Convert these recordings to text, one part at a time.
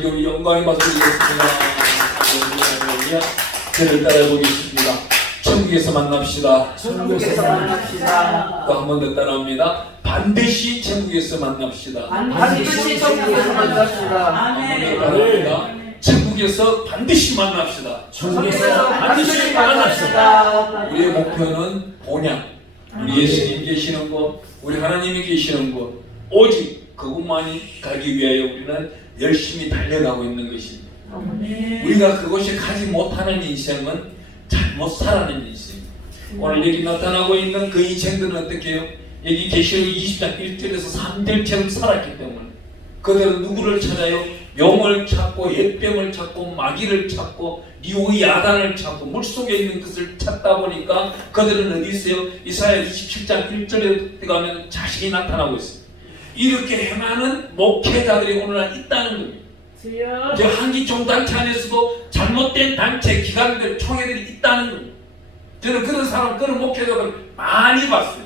하나님께 영광의 박수 드리겠습니다. 할렐루야. 저를 따라해 보겠습니다. 천국에서 만납시다. 천국에서 만납시다. 또 한 번 더 따라합니다. 반드시 천국에서 만납시다. 반드시 천국에서 만납시다. 아멘. 따라합니다. 천국에서 반드시 만납시다. 천국에서 반드시 만납시다. 우리의 목표는 본향, 우리 예수님 계시는 곳, 우리 하나님이 계시는 곳, 오직 그곳만이 가기 위하여 우리는 열심히 달려가고 있는 것입니다. 우리가 그곳에 가지 못하는 인생은 잘못 살아가는 인생입니다. 오늘 여기 나타나고 있는 그 인생들은 어떻게 해요? 여기 계시록 20장 1절에서 3절처럼 살았기 때문에 그들은 누구를 찾아요? 용을 찾고 옛뱀을 찾고 마귀를 찾고 미혹의 야단을 찾고 물속에 있는 것을 찾다 보니까 그들은 어디 있어요? 이사야 27장 1절에 가면 자식이 나타나고 있어요. 이렇게 행하는 목회자들이 오늘날 있다는 겁니다. 이제 한기총 단체 안에서도 잘못된 단체, 기관들, 총회들이 있다는 겁니다. 저는 그런 사람, 그런 목회자들 많이 봤어요.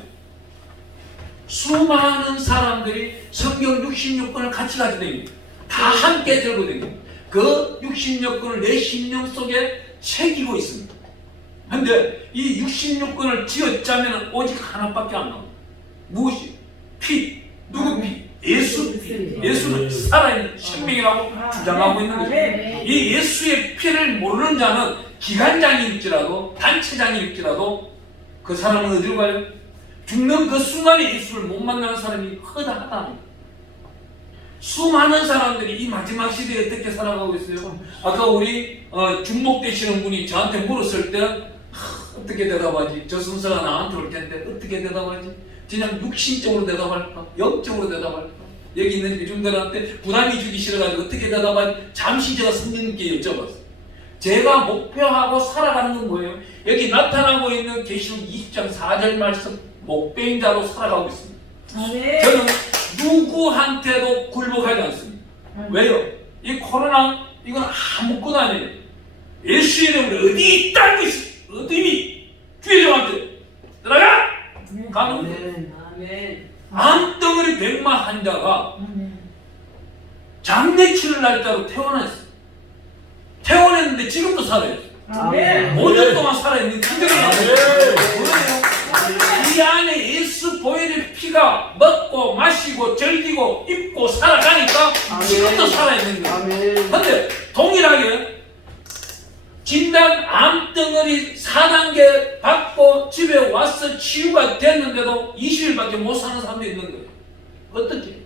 수많은 사람들이 성경 66권을 같이 가지고 다닙니다. 다 함께 들고 다닙니다. 그 66권을 내 심령 속에 새기고 있습니다. 그런데 이 66권을 쥐어짜면 오직 하나밖에 안 나옵니다. 무엇이? 피. 누구 피? 예수 피. 예수는 살아있는 생명이라고 주장하고 있는 거죠. 이 예수의 피를 모르는 자는 기관장일지라도 단체장일지라도 그 사람은 어디로 가요? 죽는 그 순간에 예수를 못 만나는 사람이 허다하다. 수많은 사람들이 이 마지막 시대에 어떻게 살아가고 있어요? 아까 우리 중목되시는 분이 저한테 물었을 때 어떻게 대답하지? 저 순서가 나한테 올 텐데 어떻게 대답하지? 그냥 육신적으로 대답할까? 영적으로 대답할까? 여기 있는 이중들한테 부담이 주기 싫어가지고 어떻게 대답하지? 잠시 제가 성령님께 여쭤봤어요. 제가 목표하고 살아가는 건 뭐예요? 여기 나타나고 있는 계시록 20장 4절 말씀 목배인 자로 살아가고 있습니다. 저는 누구한테도 굴복하지 않습니다. 왜요? 이 코로나 이건 아무것도 아니에요. 예수 이름으로 어디 있다는 것이 어디니? 주의자한테 들어가! 가는 암덩어리 백마 환자가 장례치를 날짜로 퇴원했어요. 퇴원했는데 지금도 살아요. 5년 동안 살아있는 그들이 이 안에 예수 보혈의 피가 먹고 마시고 즐기고 입고 살아가니까 지금도 살아있는 거예요. 그런데 동일하게 진단 암덩어리 4단계 받고 집에 와서 치유가 됐는데도 20일밖에 못 사는 사람도 있는 거예요. 어떻게?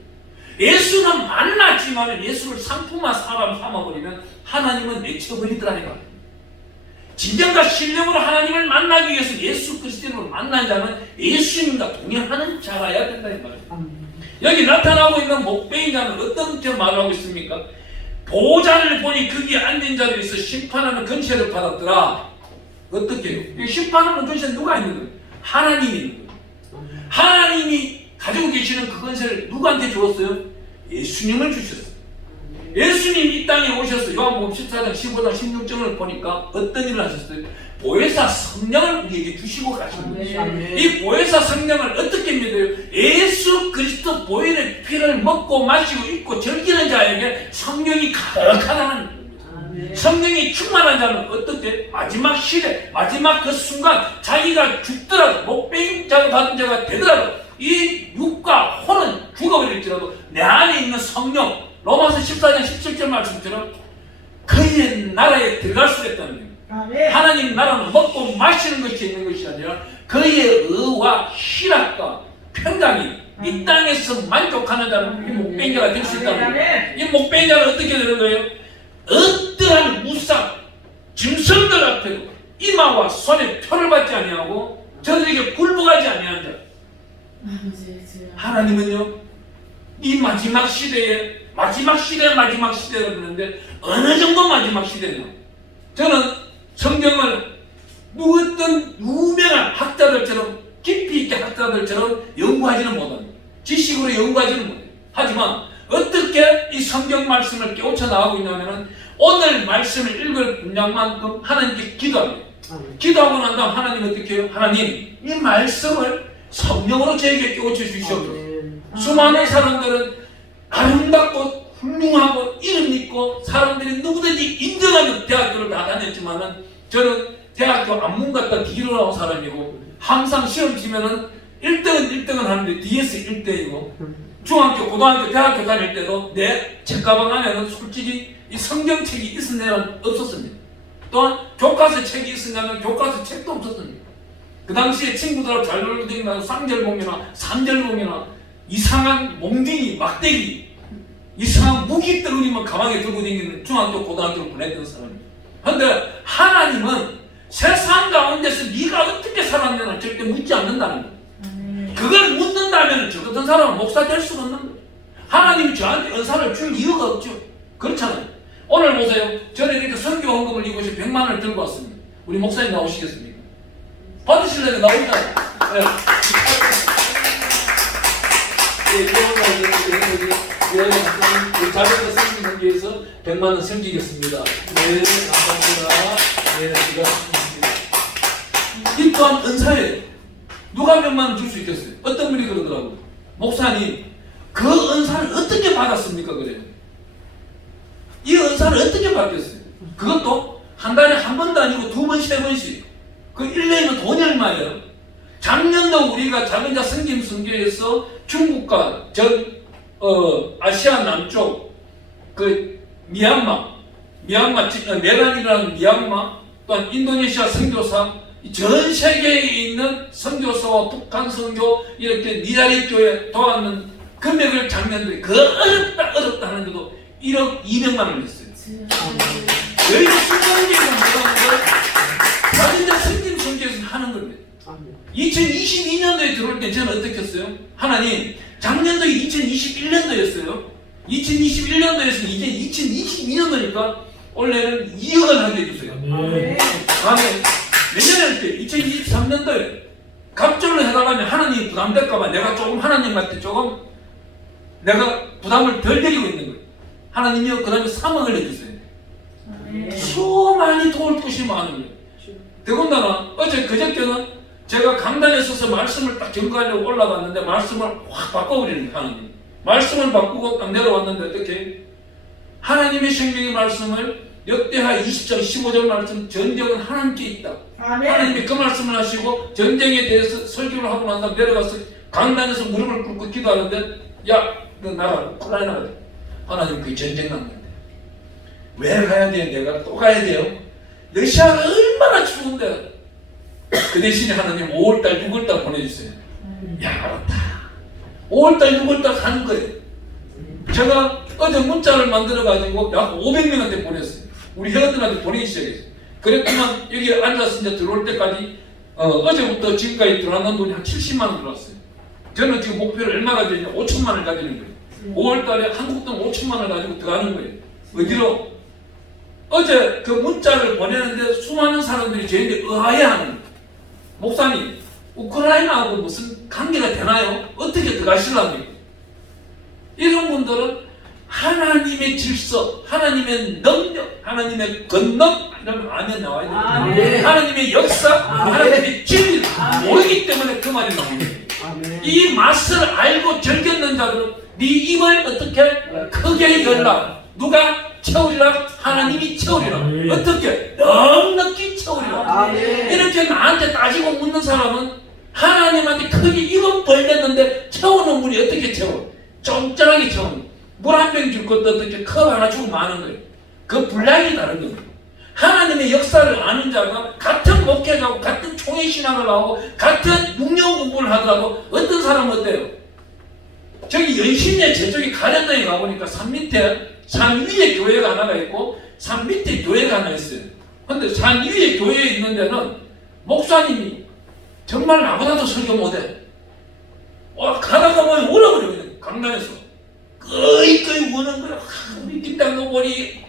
예수는 만났지만 예수를 상품화 사람 삼아버리면 하나님은 내쳐버리더라니까. 진정과 신령으로 하나님을 만나기 위해서 예수 그리스도를 만난 자는 예수님과 동행하는 자라야 된다 이 말이에요. 여기 나타나고 있는 목배인 자는 어떻게 말하고 있습니까? 보좌를 보니 거기에 앉은 자를 위해서 심판하는 권세를 받았더라. 어떻게 해요? 심판하는 권세는 누가 있는 거예요? 하나님이 있는 거예요. 하나님이 가지고 계시는 그 권세를 누구한테 주었어요? 예수님을 주셨어요. 예수님 이 땅에 오셔서 요한복음 14장 15장 16절을 보니까 어떤 일을 하셨어요? 보혜사 성령을 우리에게 주시고 가신 거예요. 이 보혜사 성령을 어떻게 믿어요? 예수 그리스도 보혈의 피를 먹고 마시고 입고 즐기는 자에게 성령이 가득하다는 겁니다. 성령이 충만한 자는 어떻게? 마지막 시대, 마지막 그 순간 자기가 죽더라도 목배인 자가 받은 자가 되더라도 이 육과 혼은 죽어버릴지라도 내 안에 있는 성령, 로마서 14장 17절 말씀처럼 그의 나라에 들어갈 수 있다는 거예요. 하나님 나라는 먹고 마시는 것이 있는 것이 아니라 그의 의와 희락과 평강이 이 땅에서 만족하는 자는 이 목배인 자가 될 수 있다는 거예요. 이 목배인 자는 어떻게 되는 거예요? 어떠한 무상 짐승들 앞에도 이마와 손에 표를 받지 아니하고 저들에게 굴복하지 아니한 자. 하나님은요 이 마지막 시대에 마지막 시대를 그러는데 어느 정도 마지막 시대냐? 저는 성경을 어떤 유명한 학자들처럼 깊이 있게 학자들처럼 연구하지는 못합니다. 지식으로 연구하지는 못해요. 하지만 어떻게 이 성경 말씀을 깨우쳐 나가고 있냐면 오늘 말씀을 읽을 분량만큼 하나님께 기도합니다. 기도하고 난 다음 하나님 어떻게 해요? 하나님 이 말씀을 성령으로 저에게 깨우쳐 주시옵소서. 수많은 사람들은 아름답고 훌륭하고 이름 있고 사람들이 누구든지 인정하는 대학교를 다 다녔지만은 저는 대학교 안문 갔다 뒤로 나온 사람이고 항상 시험 치면은 1등은 하는데 뒤에서 1등이고 중학교, 고등학교, 대학교 다닐 때도 내 책가방 안에는 솔직히 이 성경책이 있은 애는 없었습니다. 또한 교과서 책이 있으면 교과서 책도 없었습니다. 그 당시에 친구들하고 잘 놀고 다니면서 쌍절봉이나 삼절봉이나 이상한 몽둥이, 막대기, 이상한 무기 덩어리만 가방에 들고 다니는 중학교, 고등학교를 보냈던 사람입니다. 그런데 하나님은 세상 가운데서 네가 어떻게 살았느냐 절대 묻지 않는다는 거예요. 그걸 묻는다면 저 같은 사람은 목사 될 수가 없는 거예요. 하나님이 저한테 은사를 줄 이유가 없죠. 그렇잖아요. 오늘 보세요. 저는 이렇게 선교 헌금을 이곳에 100만 원을 들고 왔습니다. 우리 목사님 나오시겠습니까? 받으실래요? 나오잖아요. 네. 우리 자녀가 성경 선교에서 100만 원 섬기겠습니다. 네, 감사합니다. 네, 수고하셨습니다. 이 또한 은사예요. 누가 100만 원 줄 수 있겠어요? 어떤 분이 그러더라고요. 목사님, 그 은사를 어떻게 받았습니까? 그래요. 이 은사를 어떻게 받겠어요? 그것도 한 달에 한 번도 아니고 2번, 3번씩. 그 1년이면 돈이 얼마예요? 작년도 우리가 작은 자 성김 선교에서 중국과 아시아 남쪽 그 미얀마 네란이라는 미얀마 또한 인도네시아 선교사 전 세계에 있는 선교사와 북한 선교 이렇게 니자리 교회 도왔는 금액을 작년도에 그 어렵다 하는데도 1억 200만 원을 냈어요. 여기서 수강계획은 뭐라는 걸 작은 자 성김 선교에서 하는 겁니다. 2022년도에 들어올 때 저는 어떻게 했어요? 하나님, 작년도에 2021년도였어요. 2021년도에서 이제 2022년도니까 올해는 2억을 하게 해주세요. 다음에 내년에 할 때 2023년도에 갑절로 해달라면 하나님이 부담될까봐 내가 조금 하나님한테 조금 내가 부담을 덜 드리고 있는 거예요. 하나님이요, 그 다음에 3억을 해주세요. 수많이 도울 것이 많은 거예요. 더군다나 그저께는 제가 강단에 서서 말씀을 딱 전가하려고 올라갔는데 말씀을 확 바꿔버리는 거예요. 하나님 말씀을 바꾸고 딱 내려왔는데 어떻게 하나님의 생명의 말씀을 역대하 20장 15절 말씀 전쟁은 하나님께 있다. 하나님이 그 말씀을 하시고 전쟁에 대해서 설교를 하고 난 다음 내려가서 강단에서 무릎을 꿇고 기도하는데 야, 너 나가 우크라이나 가자. 하나님 그 전쟁 났는데 왜 가야 돼? 내가 또 가야 돼요? 러시아가 얼마나 추운데 그 대신에 하나님 5월달 6월달 보내주세요. 야, 알았다. 5월달 6월달 가는 거예요. 제가 어제 문자를 만들어가지고 약 500명한테 보냈어요. 우리 회원들한테 보내기 시작했어요. 그랬지만 여기 앉아서 이제 들어올 때까지 어제부터 지금까지 들어왔는 돈이 한 70만 원 들어왔어요. 저는 지금 목표를 얼마 가지고 있냐? 5천만 원 가지는 거예요. 5월달에 한국 돈 5천만 원 가지고 들어가는 거예요. 어디로? 어제 그 문자를 보내는데 수많은 사람들이 저희한테 의아해하는 거예요. 목사님, 우크라이나하고 무슨 관계가 되나요? 어떻게 들어가시려고요? 이런 분들은 하나님의 질서, 하나님의 능력, 하나님의 권능 이런 아멘 나와야 돼요. 하나님의 역사, 하나님의 진리 모르기 때문에 그 말이 나오는 거예요. 이 맛을 알고 즐겼는 자들은 네 입을 어떻게 크게 열라. 누가 채우리라? 하나님이 채우리라. 어떻게? 넉넉히 채우리라. 이렇게 나한테 따지고 묻는 사람은 하나님한테 크게 입은 벌렸는데 채우는 분이 어떻게 채워? 쫀쫀하게 채우는 물 한 병 줄 것도 어떻게 컵 하나 주고 마는 거예요. 그 분량이 다른 겁니다. 하나님의 역사를 아는 자가 같은 목회자고 같은 총회 신앙을 하고 같은 묵념 공부를 하더라도 어떤 사람은 어때요? 저기 연신내 저쪽에 가련동에 가보니까 산 위에 교회가 하나가 있고 산 밑에 교회가 하나 있어요. 근데 산 위에 교회에 있는 데는 목사님이 정말 나보다도 설교 못해. 가다가 보면 울어버려요. 강단에서 끄이끄이 우는 거야. 우리 김당도 보니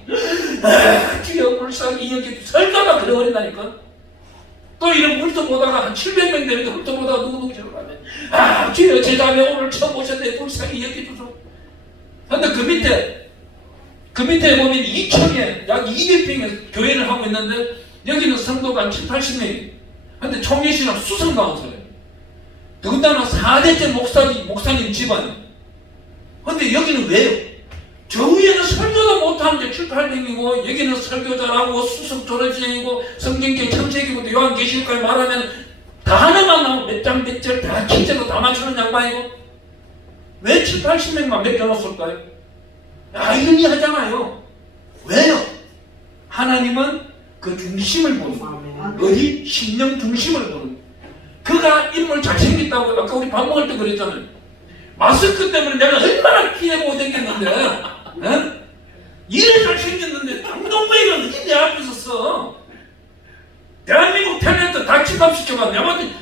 주여 불쌍히 여기 설교가 그래버린다니까. 또 이런 훑어 보다가 한 700명 되는데 훑어 보다가 누구누구 저러 가면 주여 제 자매 오늘 처음 오셨는데 불쌍히 여기주소. 근데 그 밑에 보면 2층에 약 200평의 교회를 하고 있는데 여기는 성도가 한 7, 80명이에요. 근데 총회신앙 수성 강사예요. 더군다나 4대째 목사님 집안이에요. 근데 여기는 왜요? 저 위에 800이고 여기는 설교자라고 수석 조례진이고 성경계 청책이고 요한계시록까지 말하면 단어만 나오고 몇 장 몇 절 다 기재로 다 맞추는 양반이고 왜 7, 80명만 맡겨놨을까요? 아이러니하잖아요. 왜요? 하나님은 그 중심을 보는 거예요. 어디? 심령 중심을 보는 거예요. 그가 인물 잘생겼다고 아까 우리 밥 먹을 때 그랬잖아요. 마스크 때문에 내가 얼마나 피해보고 댕겼는데 이래 잘생겼는데 당동뱅이가 어디 내 앞에서 써. 대한민국 탤런트 다 킵합시켜봐.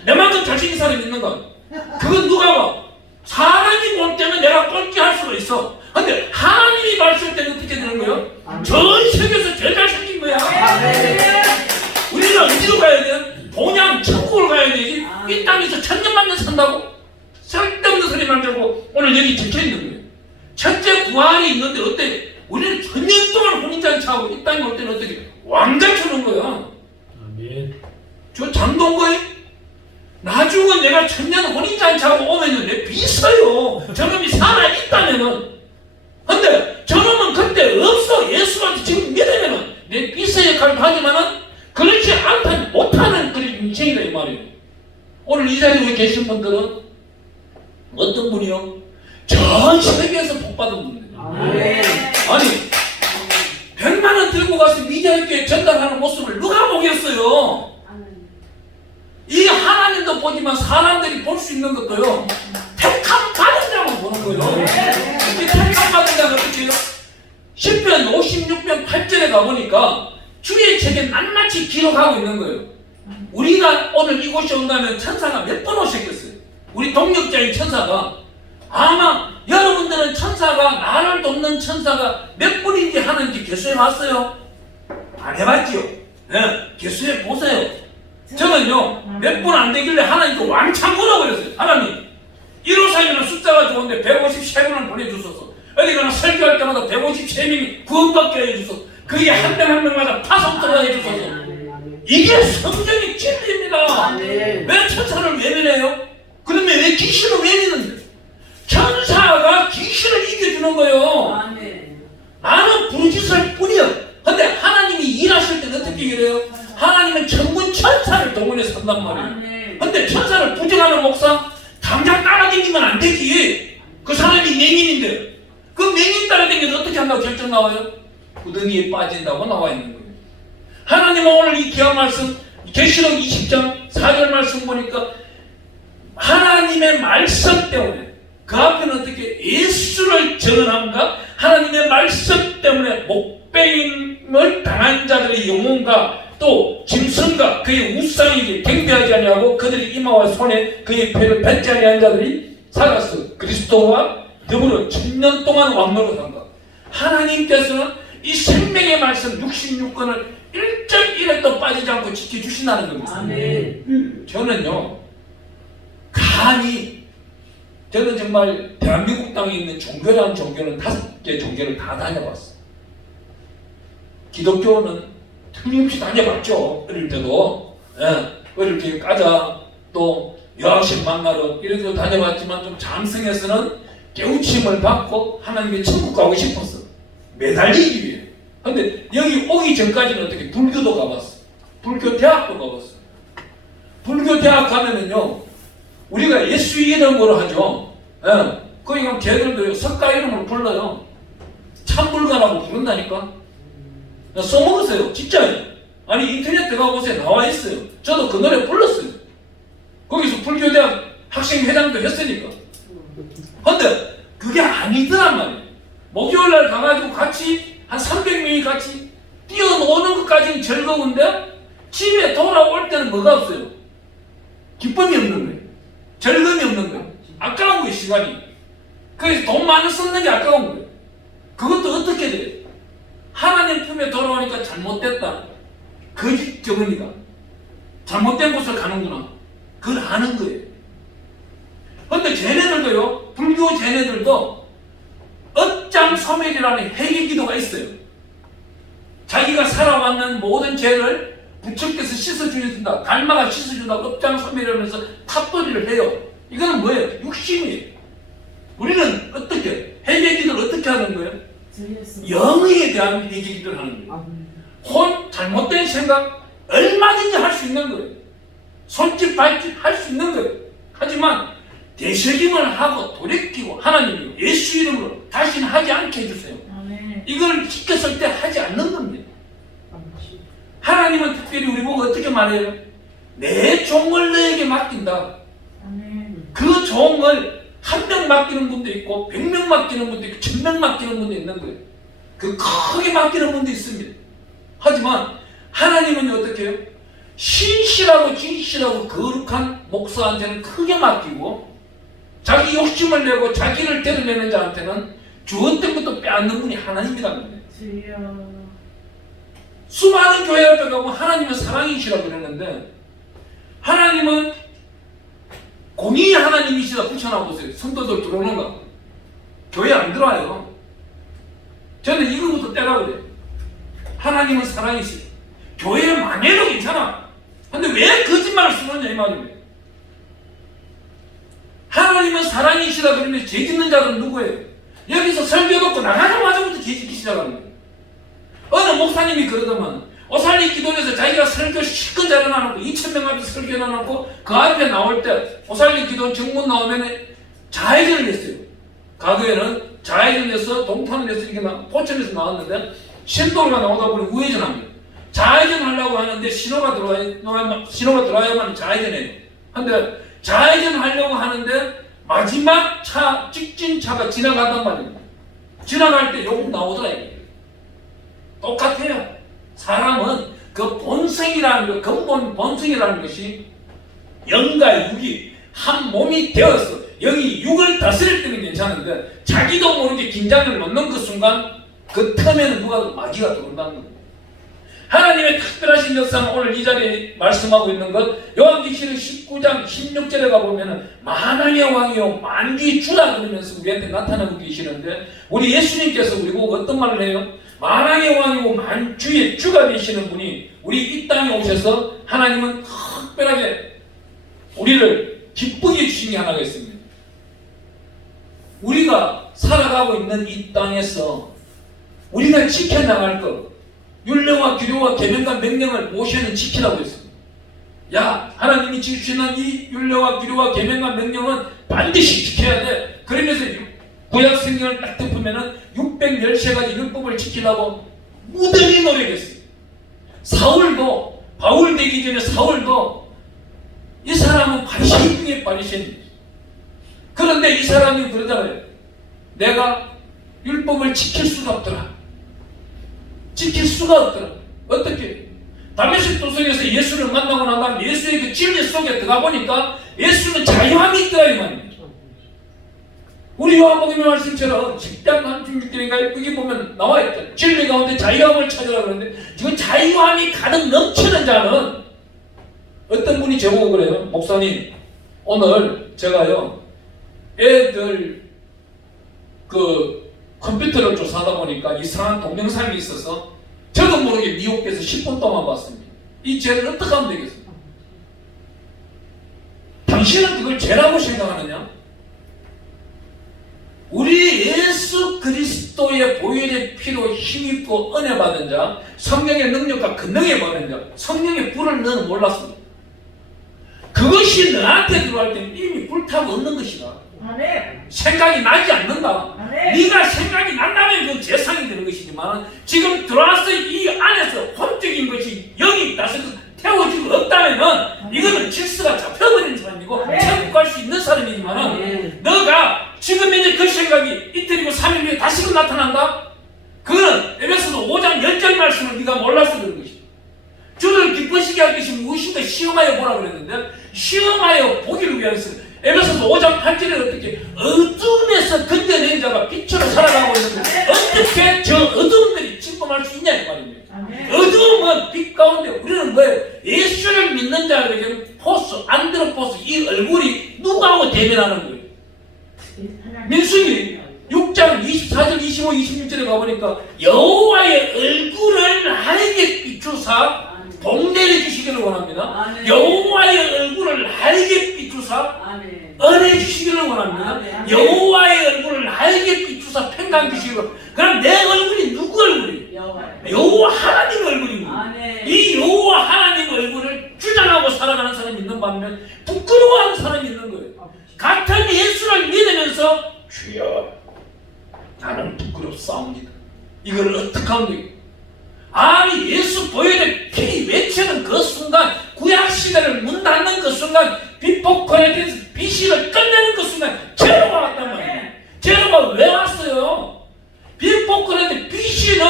내만큼 잘생긴 사람이 있는가? 그건 누가 봐? 사람이 볼 때는 내가 꼴찌할 수가 있어. 근데 하나님이 봤을 때는 어떻게 되는 거예요? 전 세계에서 제일 잘생긴 거야. 우리는 어디로 가야 돼? 본향 천국을 가야 되지. 이 땅에서 천년만년 산다고? 쓸데없는 소리 말고 오늘 여기 적혀있는 거예요. 첫째 부활이 있는데 어때? 우리는 천년 동안 혼인잔치하고 이 땅에 올 때는 어떻게? 왕자처럼 거야. 저 장동거에 나중에 내가 천년 혼인잔치하고 오면은 내 비서요. 저놈이 살아있다면은. 근데 저놈은 그때 없어. 예수한테 지금 믿으면은 내 비서 역할을 하지만은 그렇지 않다, 못하는 그런 인생이다 이 말이에요. 오늘 이 자리에 계신 분들은 어떤 분이요? 전 세계에서 복받은 분들이에요. 아니 100만 원 들고 가서 미디어교회 전달하는 모습을 누가 보겠어요? 이 하나님도 보지만 사람들이 볼 수 있는 것도요. 택함 받은 자만 보는 거예요. 이 택함 받은 자가 어떻게 해요? 10편 56편 8절에 가보니까 주의 책에 낱낱이 기록하고 있는 거예요. 우리가 오늘 이곳에 온다면 천사가 몇 번 오셨겠어요? 우리 동력자인 천사가 아마 여러분들은 천사가 나를 돕는 천사가 몇 분인지 하는지 개수해 봤어요? 안 해봤지요? 네, 개수해 보세요. 저는요 몇 분 안 되길래 하나님께 왕창 물어버렸어요. 하나님 1호사님은 숫자가 좋은데 153분을 보내주소서. 어디 가나 설교할 때마다 153명이 구원받게 해주소서. 그게 한 명 한 명마다 파송토가 해주소서. 이게 성경의 진리입니다. 왜 천사를 외면해요? 그러면 왜 귀신을 외면하는데? 천사가 귀신을 이겨주는 거예요. 나는 부르짖을 뿐이야. 근데 하나님이 일하실 때는 어떻게 일해요? 하나님은 천군 천사를 동원해서 산단 말이에요. 근데 천사를 부정하는 목사 당장 따라다니면 안 되지. 그 사람이 맹인인데 그 맹인 따라다니면서 어떻게 한다고 결정 나와요? 구덩이에 빠진다고 나와 있는 거예요. 하나님은 오늘 이 귀한 말씀 계시록 20장 4절 말씀 보니까 하나님의 말씀 때문에 그 앞에는 어떻게 예수를 전함과 하나님의 말씀 때문에 목배임을 당한 자들의 영혼과 또 짐승과 그의 우상에게 경배하지 아니하고 그들의 이마와 손에 그의 패를 뱉지 아니한 자들이 살았어. 그리스도와 더불어 1000년 동안 왕노릇 한다. 하나님께서는 이 생명의 말씀 66권을 1.1에도 빠지지 않고 지켜주신다는 겁니다. 저는요 감히 저는 정말 대한민국 땅에 있는 종교라는 종교는 5개 종교를 다 다녀봤어. 기독교는 틀림없이 다녀봤죠. 어릴 때도 어릴 때 까자 또 여학생 만나러 이런 데 다녀봤지만 좀 장성에서는 깨우침을 받고 하나님의 천국 가고 싶었어. 매달리기 위해. 근데 여기 오기 전까지는 어떻게 불교도 가봤어. 불교 대학도 가봤어. 불교 대학 가면은요 우리가 예수 이름으로 하죠. 거기 가면 걔들도 석가 이름으로 불러요. 참불가라고 부른다니까. 써먹으세요. 진짜요. 아니 인터넷 들어가 보세요. 나와 있어요. 저도 그 노래 불렀어요. 거기서 불교대학 학생회장도 했으니까. 근데 그게 아니더란 말이에요. 목요일날 가가지고 같이 한 300명이 같이 뛰어노는 것까지는 즐거운데 집에 돌아올 때는 뭐가 없어요? 기쁨이 없는 거예요. 즐거움이 없는 거예요. 아까운 거예요. 시간이. 그래서 돈 많이 쓰는 게 아까운 거예요. 그것도 어떻게 돼요? 하나님 품에 돌아오니까 잘못됐다. 거짓 정은이가 잘못된 곳을 가는구나. 그걸 아는 거예요. 근데 쟤네들도요, 불교 쟤네들도 업장소멸이라는 회개 기도가 있어요. 자기가 살아왔는 모든 죄를 부처께서 씻어주신다. 달마가 씻어준다. 업장소멸이라면서 탑돌이를 해요. 이거는 뭐예요? 육신이에요. 우리는 어떻게 회개 기도를 어떻게 하는 거예요? 영의에 대한 얘기를 하는 거예요. 잘못된 생각 얼마든지 할 수 있는 거예요. 손짓 발짓 할 수 있는 거예요. 하지만 되새김을 하고 돌이키고 하나님이 예수 이름으로 다시는 하지 않게 해주세요. 이걸 지켰을 때 하지 않는 겁니다. 하나님은 특별히 우리 보고 어떻게 말해요? 내 종을 너에게 맡긴다. 그 종을 1명 맡기는 분도 있고 100명 맡기는 분도 있고 1000명 맡기는 분도 있는 거예요. 그 크게 맡기는 분도 있습니다. 하지만 하나님은 어떻게 해요? 신실하고 진실하고 거룩한 목사한테는 크게 맡기고 자기 욕심을 내고 자기를 드러내는 자한테는 주었던 것도 빼앗는 분이 하나님이라는 거예요. 수많은 교회 앞에 가면 하나님은 사랑이시라고 그러는데 하나님은 공의의 하나님이시다 붙여놔보세요. 성도들 들어오는가? 교회 안 들어와요. 저는 이거부터 떼라고 그래요. 하나님은 사랑이시다. 교회 망해도 괜찮아. 근데 왜 거짓말을 쓰느냐 이 말입니다. 하나님은 사랑이시다 그러면 죄 짓는 자들은 누구예요? 여기서 설교 듣고 나가자마자부터 죄 짓기 시작하는 거예요. 어느 목사님이 그러더만 오살리 기도에서 자기가 설교 실컷 잘해놔놓고 2000명 앞에 설교해놔놓고 그 앞에 나올 때 오살리 기도 정문 나오면 좌회전을 했어요. 과거에는 좌회전을 해서 동탄을 해서 이렇게 포천에서 나왔는데 신도로가 나오다 보니 우회전합니다. 좌회전 하려고 하는데 신호가 들어와야만 좌회전해요. 근데 좌회전 하려고 하는데 마지막 차, 직진차가 지나가단 말입니다. 지나갈 때 욕 나오더라 이게. 똑같아요. 사람은 그 본성이라는 것, 근본 본성이라는 것이 영과 육이 한 몸이 되어서 영이 육을 다스릴 때는 괜찮은데 자기도 모르게 긴장을 놓는 그 순간 그 틈에는 누가 마귀가 들어온다는 겁니다. 하나님의 특별하신 역사는 오늘 이 자리에 말씀하고 있는 것 요한계시록 19장 16절에 가보면 만왕의 왕이요 만주의 주라 그러면서 우리한테 나타나고 계시는데 우리 예수님께서 우리 보고 어떤 말을 해요? 만왕의 왕이고 만주의 주가 되시는 분이 우리 이 땅에 오셔서 하나님은 특별하게 우리를 기쁘게 주신 게 하나가 있습니다. 우리가 살아가고 있는 이 땅에서 우리가 지켜나갈 것 율례와 규례와 계명과 명령을 모세는 지키라고 했습니다. 야 하나님이 지키시는 이 율례와 규례와 계명과 명령은 반드시 지켜야 돼. 그러면서 구약 성경을 딱 덮으면은 613가지 율법을 지키려고 무덤이 노력했어요. 사울도 바울 되기 전에 사울도 이 사람은 바리새인 중에 바리새인. 그런데 이 사람이 그러잖아요. 내가 율법을 지킬 수가 없더라. 지킬 수가 없더라. 어떻게? 다메섹 도성에서 예수를 만나고 난 다음 예수의 그 진리 속에 들어가 보니까 예수는 자유함이 있더라 이 말입니다. 우리 요한복음의 말씀처럼 10장 36절인가 여기 보면 나와있죠. 진리 가운데 자유함을 찾으라 그러는데 지금 자유함이 가득 넘치는 자는 어떤 분이 저보고 그래요. 목사님 오늘 제가요 애들 그 컴퓨터를 조사하다 보니까 이상한 동영상이 있어서 저도 모르게 미혹돼서 10분 동안 봤습니다. 이 죄를 어떻게 하면 되겠습니까? 당신은 그걸 죄라고 생각하느냐? 우리 예수 그리스도의 보혈의 피로 힘입고 은혜 받은 자, 성령의 능력과 권능에 받은 자, 성령의 불을 너는 몰랐습니다. 그것이 너한테 들어갈 때는 이미 불타고 없는 것이다. 생각이 나지 않는다. 네가 생각이 난다면 그 재상이 되는 것이지만 지금 들어와서 이 안에서 혼적인 것이 영이 나서 태워지고 없다면 이거는 질서가 잡혀버린 사람이고 천국 갈 수 있는 사람이지만 너가 지금 이제 그 생각이 이틀이고 3일 후에 다시금 나타난다? 그거는 에베소서 5장 10절 말씀을 네가 몰라서 그런 것이다. 주를 기쁘시게 할 것이 무엇인가 시험하여 보라 그랬는데 시험하여 보기를 위해서 에베소서 5장 8절에 어떻게 어둠에서 건져낸 자가 빛으로 살아가고 있는데 어떻게 저 어둠들이 침범할 수 있냐 이 말입니다. 어둠은 빛 가운데 우리는 뭐예요? 예수를 믿는 자에게는 포스, 안드로포스 이 얼굴이 누구하고 대면하는 거예요? 민수기 6장 24절 25, 26절에 가보니까 여호와의 얼굴을 하얗게 비추사 복 내려주시기를 원합니다. 여호와의 얼굴을 하얗게 비추사 은혜 주시기를 원합니다. 여호와의 얼굴을 하얗게 비추사 주사 팽강 귀신으로. 그럼 내 얼굴이 누구 얼굴이? 여호와 하나님 얼굴입니다. 이 여호와 하나님 얼굴을 주장하고 살아가는 사람이 있는 반면 부끄러워하는 사람이 있는 거예요. 같은 예수를 믿으면서 주여 나는 부끄럽사옵니다. 이걸 어떻게 하면 돼요? 아니 예수 보혈의 피 외치는 그 순간, 구약시대를 문 닫는 그 순간, 비폭권에 대해서 비시를 끝내는 그 순간 제로가 왔단 말이에요. 제로가 왜 왔어요? 비폭권에 대해서 비시는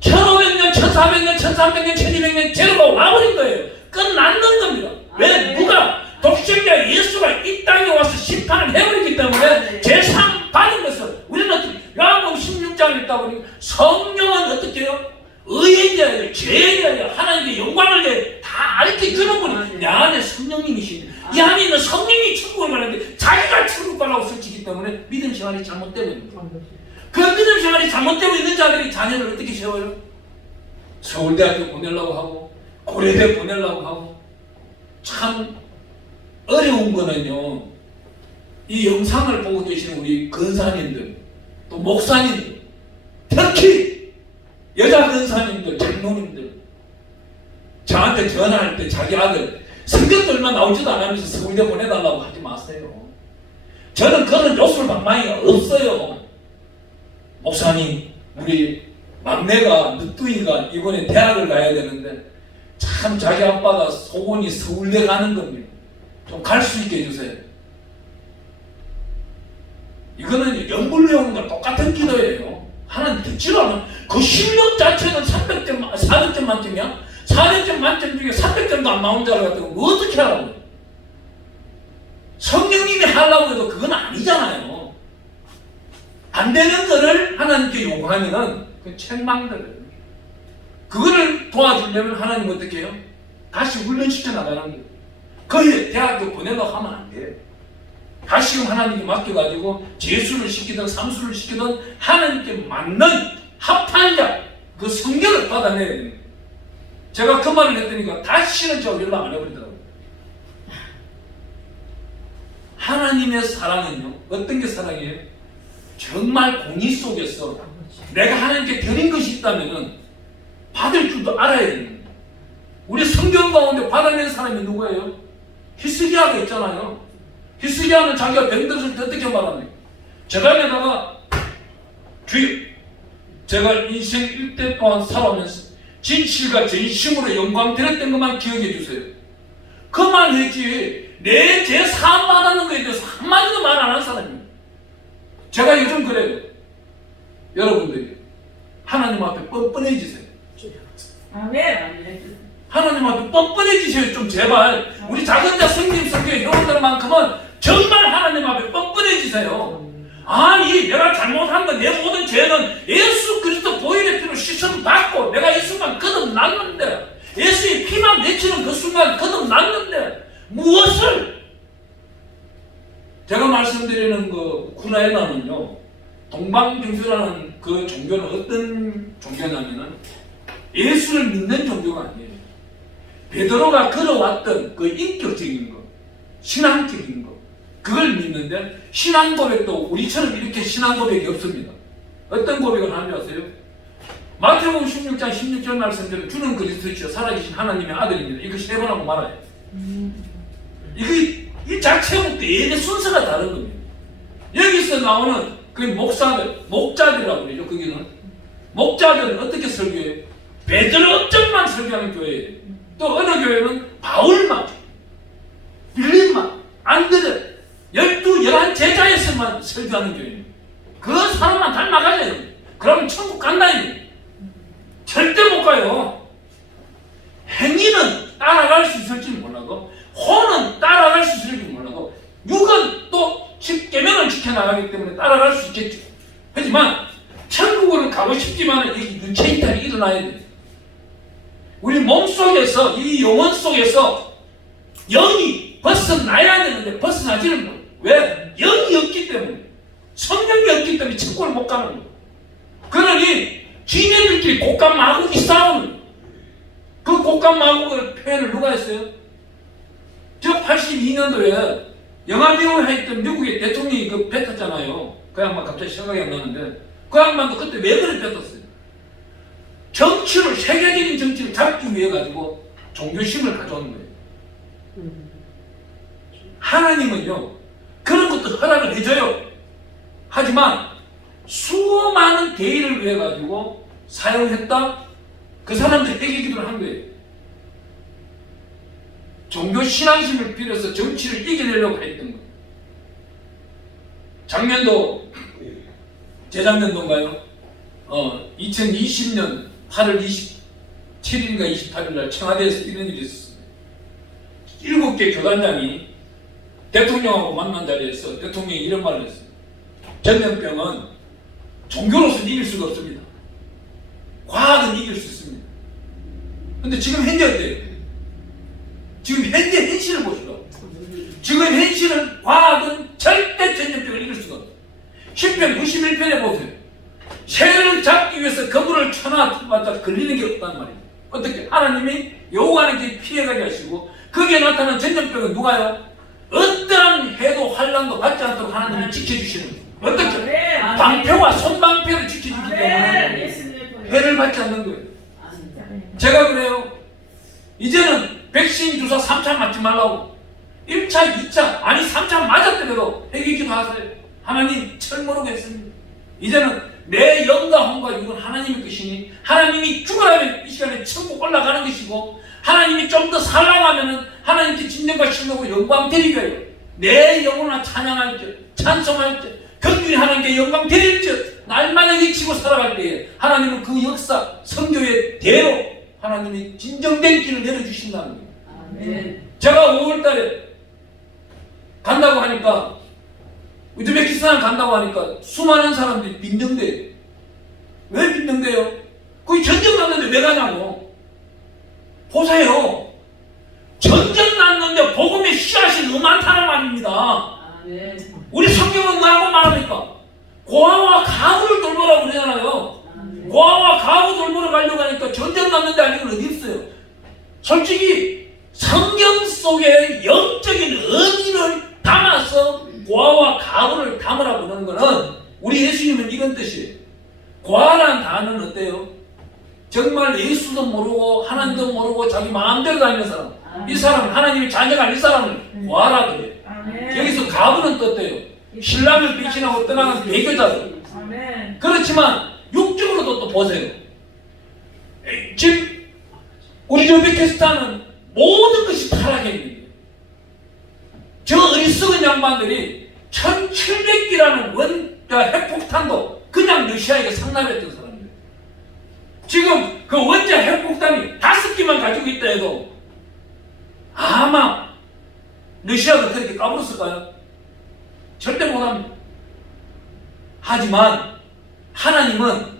1500년, 1400년, 1300년, 1200년 제로가 와버린 거예요. 끝났는 겁니다. 왜? 누가? 독생자 예수가 이 땅에 와서 심판을 해버리기 때문에 제상 받은 것을 우리는 어떻게 요한복음 16장을 읽다 보니 성령은 어떻게 해요? 의에 대하여 죄에 대하여 하나님의 영광을 대하여 다 알려주는 분이 내 안에 성령님이시니 이 안에 있는 성령이 천국을 가는데 자기가 천국 가려고 설치기 때문에 믿음 생활이 잘못되고 있는 거예요. 그 믿음 생활이 잘못되고 있는 자들이 자녀를 어떻게 세워요? 서울대학교 보내려고 하고 고려대 보내려고 하고. 참 어려운 거는요, 이 영상을 보고 계시는 우리 근사님들, 또 목사님들, 특히 여자 근사님들, 장로님들, 저한테 전화할 때 자기 아들 성경도 얼마 나오지도 않으면서 서울대 보내달라고 하지 마세요. 저는 그런 요술방망이 없어요. 목사님, 우리 막내가 늦둥이가 이번에 대학을 가야 되는데 참 자기 아빠가 소원이 서울대 가는 겁니다. 좀 갈 수 있게 해주세요. 이거는 영불용과 똑같은 기도예요. 하나님 듣지도 않아. 그 실력 자체는 300점, 400점 만점이야? 400점 만점 중에 300점도 안 나온 자를 갖다가 뭐 어떻게 하라고? 성령님이 하려고 해도 그건 아니잖아요. 안 되는 거를 하나님께 요구하면은 그 책망들을. 그거를 도와주려면 하나님 어떻게 해요? 다시 훈련시켜 나가는 거예요. 거의 대학교 보내려고 하면 안 돼요. 다시금 하나님께 맡겨가지고 재수를 시키든 삼수를 시키든 하나님께 맞는 합한 자, 그 성경을 받아내야 됩니다. 제가 그 말을 했더니까 다시는 저 연락 안 해버리더라고요. 하나님의 사랑은요, 어떤 게 사랑이에요? 정말 공의 속에서 내가 하나님께 드린 것이 있다면은 받을 줄도 알아야 됩니다. 우리 성경 가운데 받아낸 사람이 누구예요? 히스기야가 있잖아요. 히스기야는 자기가 병들어서 어떻게 말합니까? 제가에다가 주여, 제가 인생 일대 동안 살아오면서 진실과 전심으로 영광 드렸던 것만 기억해 주세요. 그 말 했지 내 죄 사함 받았는 거에 대해서 한마디도 말 안 한 사람입니다. 제가 요즘 그래요. 여러분들이 하나님 앞에 뻔뻔해지세요. 아멘. 하나님 앞에 뻔뻔해지세요. 좀 제발. 우리 작은 자 성님 성교회 여러분들만큼은 정말 하나님 앞에 뻔뻔해지세요. 아니 내가 잘못한 건 내 모든 죄는 예수 그리스도 보혈의 피로 씻음 받고 내가 이 순간 거듭났는데, 예수의 피만 맺히는 그 순간 거듭났는데 무엇을? 제가 말씀드리는 그 우크라이나는요, 동방종교라는 그 종교는 어떤 종교냐면은 예수를 믿는 종교가 아니에요. 베드로가 걸어왔던 그 인격적인 거, 신앙적인 거, 그걸 믿는데 신앙 고백도 우리처럼 이렇게 신앙 고백이 없습니다. 어떤 고백을 하는지 아세요? 마태복음 16장 16절 말씀대로 주는 그리스도시요 살아계신 하나님의 아들입니다. 이거 세 번 하고 말아요. 이 자체부터 예배 순서가 다른 겁니다. 여기서 나오는 그 목사들, 목자들이라고 그러죠. 거기는 목자들은 어떻게 설교해요? 베드로 업적만 설교하는 교회예요. 또 어느 교회는 바울만, 빌립만, 안드레 11 제자에서만 설교하는 교회입니다. 그 사람만 닮아가야 돼요. 그러면 천국 간다 이거예요. 절대 못 가요. 행위는 따라갈 수 있을지 몰라도, 혼은 따라갈 수 있을지 몰라도, 육은 또 십계명을 지켜나가기 때문에 따라갈 수 있겠죠. 하지만 천국으로 가고 싶지만 이 육체 이탈이 일어나야 돼요. 우리 몸속에서, 이 영혼 속에서 영이 벗어나야 되는데 벗어나지를 못해요. 왜? 영이 없기 때문에, 성령이 없기 때문에 천국을 못 가는 거예요. 그러니 지네들끼리 곡간 마국이 싸우는 거예요. 그 곡간 마국을 표현을 누가 했어요? 저 82년도에 영화 배우를 했던 미국의 대통령이 그 뱉었잖아요. 그 양반 갑자기 생각이 안 나는데 그 양반도 그때 왜 그래 뺏었어요? 정치를 세계적인 정치를 잡기 위해 가지고 종교심을 가져오는 거예요. 하나님은요 그런 것도 허락을 해줘요. 하지만 수많은 대의를 위해 가지고 사용했다. 그 사람들이 회개기도를 한 거예요. 종교 신앙심을 빌어서 정치를 이겨내려고 했던 거예요. 작년도 재작년도인가요? 2020년 8월 27일인가 28일 날 청와대에서 이런 일이 있었어요. 7개 교단장이 대통령하고 만난 자리에서 대통령이 이런 말을 했어요. 전염병은 종교로서 이길 수가 없습니다. 과학은 이길 수 있습니다. 근데 지금 현재 어때요? 지금 현재 현실을 보시죠. 지금 현실은 과학은 절대 전염병을 이길 수가 없어요. 10편 91편에 보세요. 새를 잡기 위해서 거부를 쳐놔봤자 걸리는 게 없단 말이에요. 어떻게? 하나님이 요구하는 게 피해가게 하시고 거기에 나타난 전염병은 누가요? 어떠한 해도 환란도 받지 않도록 하나님이 지켜주시는 거예요. 어떻게? 방패와 손방패를 지켜주기 때문에 해를 받지 않는 거예요. 제가 그래요. 이제는 백신 주사 3차 맞지 말라고 1차, 2차, 아니 3차 맞았더라도 회개기도 하세요. 하나님 철모르겠습니다. 이제는 내 영과 혼과 육은 하나님의 것이니 하나님이 죽으라면 이 시간에 천국 올라가는 것이고 하나님이 좀 더 살라고 하면은 하나님께 진정과 신뢰고 영광 드리게 해요. 내 영혼아 찬양할 때 찬송할 때 긍휼히 하나님께 영광 드릴 때 날마다 외치고 살아갈 때에 하나님은 그 역사 성교의 대로 하나님이 진정된 길을 내려주신다는 거예요. 아멘. 제가 5월달에 간다고 하니까 우즈베키스탄 간다고 하니까 수많은 사람들이 빈정대요. 왜 빈정대요? 거기 전쟁 났는데 왜 가냐고. 보세요. 전쟁 났는데 복음의 씨앗이 너무 많다는 말입니다. 아멘. 우리 성경은 뭐라고 말합니까? 고아와 가부를 돌보라고 그러잖아요. 아멘. 고아와 가부 돌보러 가려고 하니까 전쟁 났는데 아니면 어디 있어요? 솔직히 성경 속에 영적인 의미를 담아서 고아와 가부를 담으라고 그러는 거는 우리 예수님은 이런 뜻이에요. 고아라는 단어는 어때요? 정말 예수도 모르고 하나님도 모르고 자기 마음대로 다니는 사람. 이 사람은 하나님의 자녀가 아닌 사람을 고아라 그래요. 여기서 가부는 또 어때요? 신랑을 배신하고 떠나간 배교자들. 그렇지만 육적으로도 또 보세요. 지금 우리 우즈베키스탄은 모든 것이 타락해 있는 거예요. 저 어리석은 양반들이 1700기라는 핵폭탄도 그냥 러시아에게 상납했던 사람이에요. 지금 그 원자 핵폭탄이 5기만 가지고 있다 해도 아마 러시아가 그렇게 까불었을까요? 절대 못합니다. 하지만 하나님은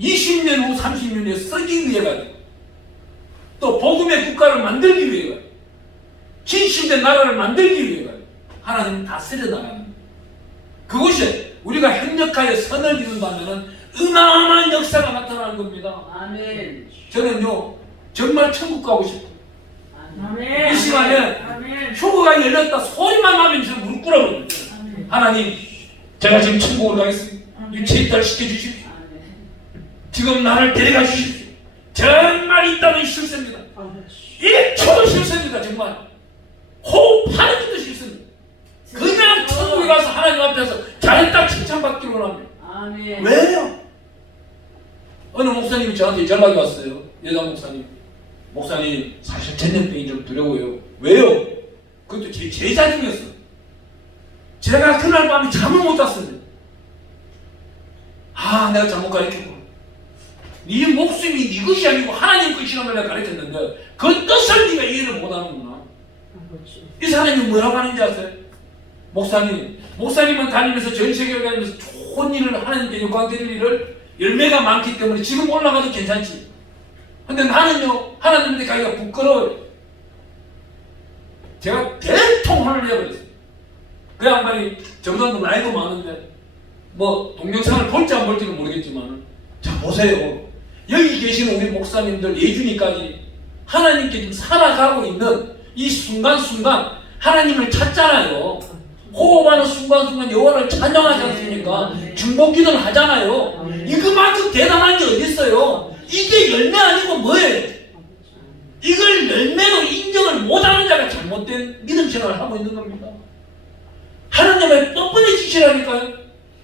20년 후 30년 후에 쓰기 위해 가지고 또 복음의 국가를 만들기 위해 가지고 진실된 나라를 만들기 위해 가지고 하나님은 다 쓰려 나갑니다. 그것이 우리가 협력하여 선을 이룬다면 어마어마한 역사가 나타나는 겁니다. 아멘. 저는요 정말 천국 가고 싶어요. 아멘. 이 시간에 휴거가 열렸다 소리만 나면 지금 무릎 꿇어버려요. 하나님 제가 지금 천국으로 가겠습니다. 유체 이탈 시켜주십시오. 지금 나를 데려가 주십시오. 정말 있다면 실수입니다. 1초도 실수입니다. 정말 호흡하는 것도 실수입니다. 그냥 천국에 가서 하나님 앞에서 잘했다 칭찬받기로 합니다. 아멘. 왜요? 어느 목사님이 저한테 연락이 왔어요. 여자 목사님. 목사님 사실 전염병이 좀 두려워요. 왜요? 그것도 제 제자 중이었어요. 제가 그날 밤에 잠을 못 잤어요. 아 내가 잘못 가르쳤구나. 네 목숨이 네 것이 아니고 하나님 것이라고 내가 가르쳤는데 그 뜻을 네가 이해를 못하는구나. 이 사람이 뭐라고 하는지 아세요? 목사님은 다니면서 전 세계를 다니면서 좋은 일을 하나님께 영광 드릴 일을 열매가 많기 때문에 지금 올라가도 괜찮지. 근데 나는요 하나님한테 가기가 부끄러워요. 제가 대통 혼을 내버렸어요. 그 양반이 정도는 나이도 많은데 뭐 동영상을 볼지 안 볼지는 모르겠지만 자 보세요. 여기 계시는 우리 목사님들 예준이까지 하나님께 지금 살아가고 있는 이 순간순간 하나님을 찾잖아요. 호흡하는 순간순간 여호와를 찬양하지 않습니까? 중보기도를 하잖아요. 이거만큼 대단한 게 어디 있어요? 이게 열매 아니고 뭐예요? 이걸 열매로 인정을 못하는 자가 잘못된 믿음 생활을 하고 있는 겁니다. 하나님의 뻔뻔해지시라니까요.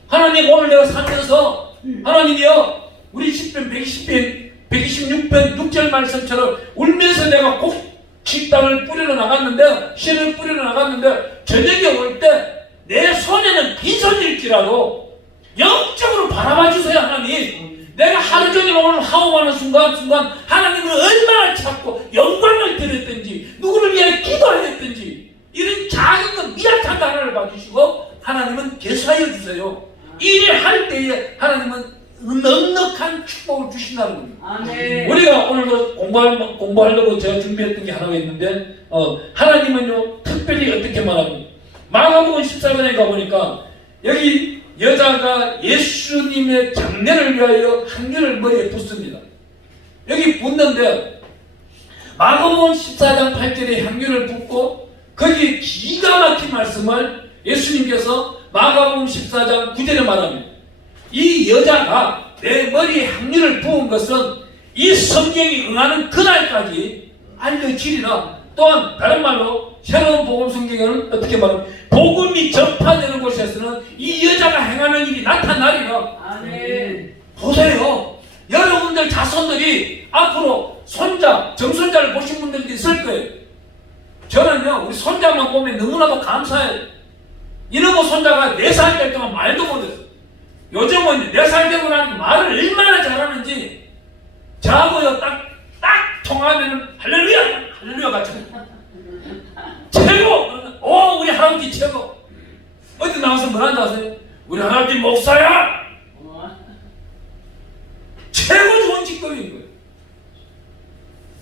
하나님 오늘 내가 살면서 하나님이여 우리 10편 126편 6절 말씀처럼 울면서 내가 곡식당을 뿌리러 나갔는데 씨를 뿌리러 나갔는데 저녁에 올 때 내 손에는 빈손일지라도 영적으로 바라봐 주세요. 하나님 내가 하루 종일 오늘 하오하는 순간순간 하나님을 얼마나 찾고 영광을 드렸든지 누구를 위해 기도하였든지 이런 작은 것 미약한 거 하나를 봐주시고 하나님은 계수하여 주세요. 일을 할 때에 하나님은 넉넉한 축복을 주신다는 겁니다. 아멘. 우리가 오늘도 공부하려고 제가 준비했던 게 하나가 있는데 하나님은요 특별히 어떻게 말합니까? 마가복음 14장에 가보니까 여기 여자가 예수님의 장례를 위하여 향유를 머리에 붓습니다. 여기 붓는데 마가복음 14장 8절에 향유를 붓고 거기 기가 막힌 말씀을 예수님께서 마가복음 14장 9절에 말합니다. 이 여자가 내 머리에 향유를 부은 것은 이 성경이 응하는 그날까지 알려지리라. 또한 다른 말로 새로운 복음 성경에는 어떻게 말합니까? 복음이 전파되는 곳에서는 이 여자가 행하는 일이 나타나리라. 아멘. 보세요. 여러분들 자손들이 앞으로 손자, 정손자를 보신 분들도 있을 거예요. 저는요 우리 손자만 보면 너무나도 감사해요. 이놈의 손자가 4살 될 동안 말도 못했어요. 요즘은 4살 되고 나니 말을 얼마나 잘하는지 저하고요 딱 통하면 할렐루야 할렐루야 같이 최고! 우리 할아버지 최고! 어디 나와서 뭐라는지 아세요? 우리 할아버지 목사야! 최고 좋은 직급인 거예요.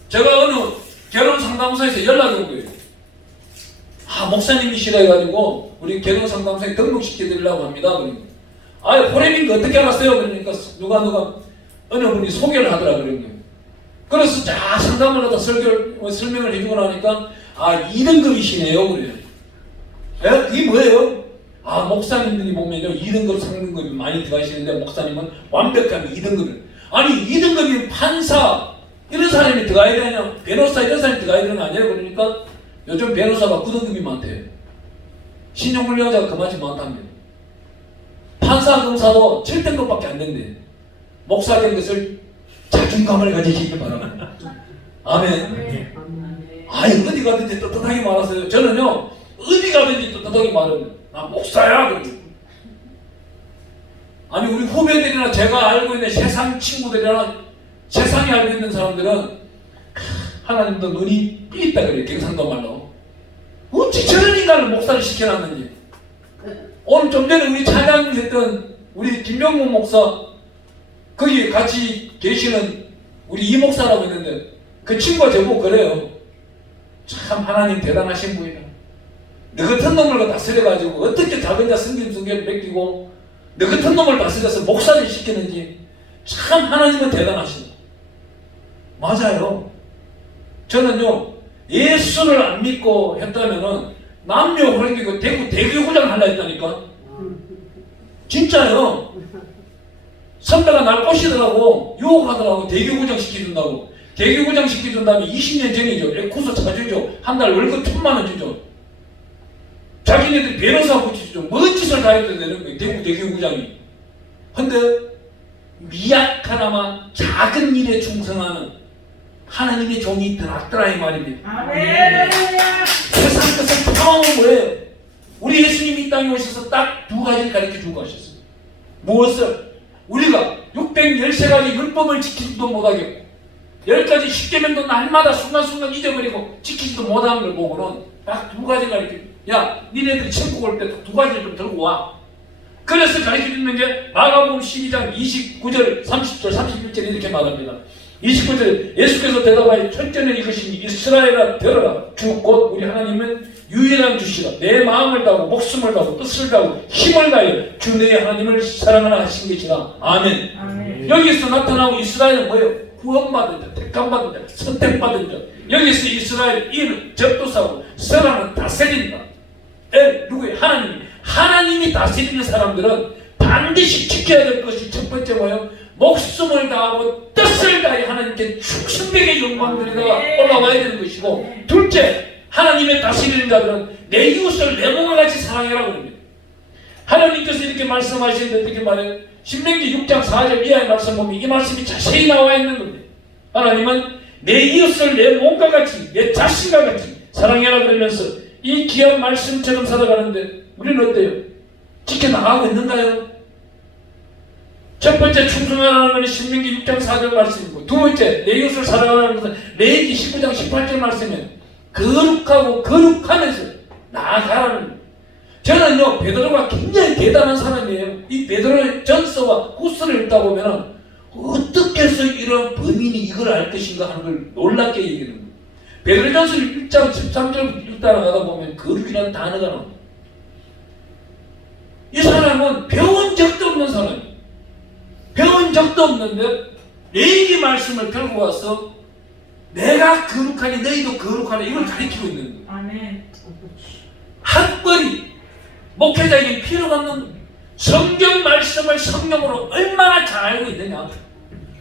제가 어느 결혼 상담소에서 연락이 온 거예요. 목사님이시라 해가지고 우리 결혼 상담소에 등록시켜드리려고 합니다. 그러니까 호래민가 어떻게 알았어요? 그러니까 누가 어느 분이 소개를 하더라 그런 거예요. 그래서 자 상담을 하다 설명을 해주고 나니까 2등급이시네요 그래요. 그게 뭐예요? 목사님들이 보면요 2등급 3등급이 많이 들어가시는데 목사님은 완벽한 2등급이에요. 아니 2등급이면 판사 이런 사람이 들어가야 되냐, 변호사 이런 사람이 들어가야 되는 거 아니에요? 그러니까 요즘 변호사가 9등급이 많대요. 신용불량자가 그만큼 많답니다. 판사 검사도 7등급밖에 안 된대요. 목사 된 것을 자존감을 가지시길 바랍니다. 아멘. 어디 가든지 떳떳하게 말하세요. 저는요 어디 가든지 떳떳하게 말합니다. 나 목사야. 아니 우리 후배들이나 제가 알고 있는 세상 친구들이나 세상에 알고 있는 사람들은 하나님도 눈이 삐있다 그래요. 경상도 말로. 어찌 저런 인간을 목사를 시켜놨는지. 오늘 좀 전에 우리 찬양했던 우리 김명문 목사 거기 같이 계시는 우리 이 목사라고 있는데 그 친구가 저보고 그래요. 참 하나님 대단하신 분이다. 너 같은 놈을 다스려가지고 어떻게 작은 자 성김성결을 맡기고 너 같은 놈을 다스려서 목사를 시키는지 참 하나님은 대단하시다. 맞아요. 저는요 예수를 안 믿고 했다면은 남녀 호랭이고 대구 대교구장 하려 했다니까. 진짜요. 선배가 날 꼬시더라고. 유혹하더라고. 대교구장 시켜준다고. 대교구장 시켜준 다음에 20년 전이죠. 에쿠스 차주죠. 한 달 월급 1000만 원 주죠. 자기네들 변호사 붙이죠. 뭔 짓을 다 해도 되는 거예요. 대구 대교구장이. 근데 미약하나마 작은 일에 충성하는 하나님의 종이 있더라 이 말입니다. 아멘. 세상 것을 탐하면 뭐예요? 우리 예수님이 이 땅에 오셔서 딱 2가지를 가르쳐주고 가셨어요. 무엇을? 우리가 613가지 율법을 지키지도 못하겠고 10가지 십계명도 날마다 순간순간 잊어버리고 지키지도 못하는 걸 보고는 딱 2가지 가르쳐줘요. 야, 니네들이 천국 올 때 2가지를 좀 들고 와. 그래서 가르쳐주는 게 마가복음 12장 29절 30절 31절 이렇게 말합니다. 29절 예수께서 대답하여 첫째는 이것이니 이스라엘아 들어라. 주 곧 우리 하나님은 유일한 주시라. 내 마음을 다하고 목숨을 다하고 뜻을 다하고 힘을 다하여 주 내 하나님을 사랑하라 하신 것이라. 아멘. 아멘. 여기서 나타나고 이스라엘은 뭐예요? 구원받은 자, 택함받은 자, 선택받은 자. 여기서 이스라엘 이는 접도사고 세라는 다스린다. L 누구예요? 하나님이 다스리는 사람들은 반드시 지켜야 될 것이 첫 번째 뭐예요? 목숨을 다하고 뜻을 다해 하나님께 충성되게 영광드리다가 올라와야 되는 것이고, 둘째, 하나님의 다스리는 자들은 내 이웃을 내 몸과 같이 사랑해라고 합니다. 하나님께서 이렇게 말씀하시는데 어떻게 말해요? 신명기 6장 4절 이하의 말씀 보면 이 말씀이 자세히 나와 있는 겁니다. 하나님은 내 이웃을 내 몸과 같이, 내 자신과 같이 사랑해라 그러면서 이 귀한 말씀처럼 살아가는데 우리는 어때요? 지켜나가고 있는가요? 첫 번째 충성하라는 것은 신명기 6장 4절 말씀이고, 두 번째 내 이웃을 사랑하라는 것은 레위기 19장 18절 말씀이에요. 거룩하고 거룩하면서 나아가라는 거예요. 저는요, 베드로가 굉장히 대단한 사람이에요. 이 베드로의 전서와 후서를 읽다 보면 어떻게 해서 이런 범인이 이걸 알 것인가 하는 걸 놀랍게 얘기하는 거예요. 베드로전서 1장 13절부터 읽다 나가다 보면 거룩이라는 단어가 나옵니다. 이 사람은 배운 적도 없는 사람이에요. 배운 적도 없는데 레위기 말씀을 들고 와서 내가 거룩하니 너희도 거룩하라 이걸 가르치고 있는 거예요. 아멘. 학벌이 목회자에게 필요가 없는 성경 말씀을 성령으로 얼마나 잘 알고 있느냐,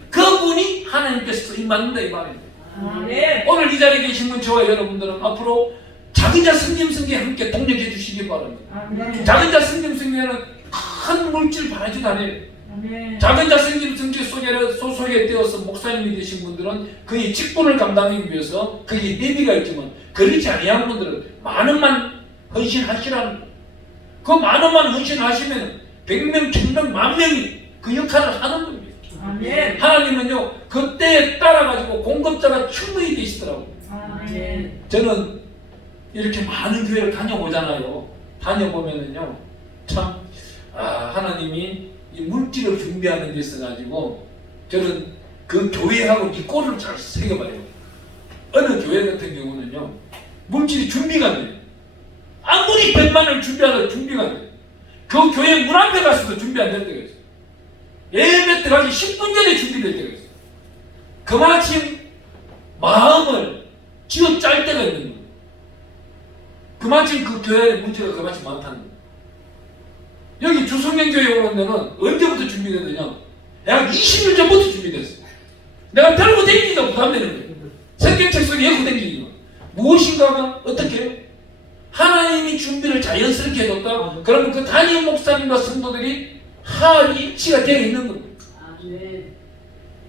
그분이 하나님께서 쓰임받는다 이 말입니다. 아멘. 오늘 이 자리에 계신 분 저와 여러분들은 앞으로 작은 자 성김 성경에 함께 동력해 주시기 바랍니다. 아멘. 작은 자 성김 성경에는 큰 물질 바라지도 않아요. 아멘. 작은 자 성김 성경 소속에 되어서 목사님이 되신 분들은 그의 직분을 감당하기 위해서 그의 내비가 있지만, 그렇지 아니한 분들은 만원만 헌신하시라는 거예요. 그 만원만 헌신하시면 100명, 1000명, 10,000명이 그 역할을 하는 겁니다. 아멘. 하나님은요, 그때에 따라가지고 공급자가 충분히 되시더라고요. 아멘. 저는 이렇게 많은 교회를 다녀보잖아요. 다녀보면은요, 참, 하나님이 이 물질을 준비하는 데 있어가지고, 저는 그 교회하고 이 꼴을 잘 새겨봐요. 어느 교회 같은 경우는요, 물질이 준비가 안 돼요. 아무리 100만을 준비하도 준비가 안 돼요. 그 교회 문 앞에 가서도 준비 안 될 때가 있어요. 예배 들어가기 10분 전에 준비될 때가 있어요. 그마침 마음을 쥐어 짤 때가 있는 거예요. 그마침 그 교회의 문제가 그마침 많다는 거예요. 여기 주성경교회 오는 데는 언제부터 준비되느냐? 약 20일 전부터 준비됐어요. 내가 들고 다니기가 부담되는 거예요. 성경책 속에 읽고 다니기가. 무엇인가가 어떻게 해요? 하나님이 준비를 자연스럽게 해줬다? 그러면 그 담임 목사님과 성도들이 일치가 되어 있는 겁니다. 아멘.